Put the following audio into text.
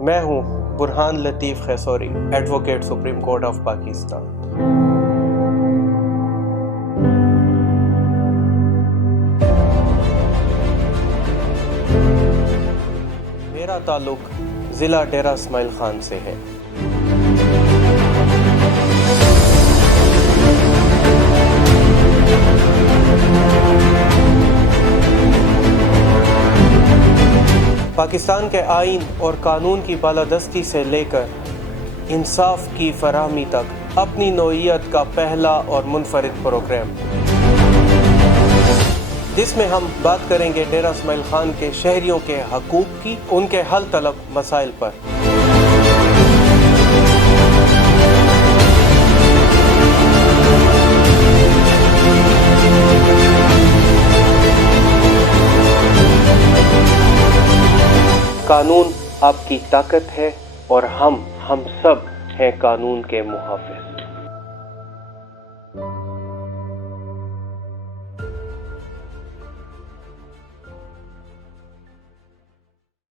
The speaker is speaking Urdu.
میں ہوں برہان لطیف خیسوری، advocate supreme court of Pakistan. میرا تعلق ضلع ڈیرہ اسماعیل خان سے ہے۔ پاکستان کے آئین اور قانون کی بالادستی سے لے کر انصاف کی فراہمی تک اپنی نوعیت کا پہلا اور منفرد پروگرام، جس میں ہم بات کریں گے ڈیرہ اسماعیل خان کے شہریوں کے حقوق کی، ان کے حل طلب مسائل پر۔ قانون آپ کی طاقت ہے اور ہم سب ہیں قانون کے محافظ۔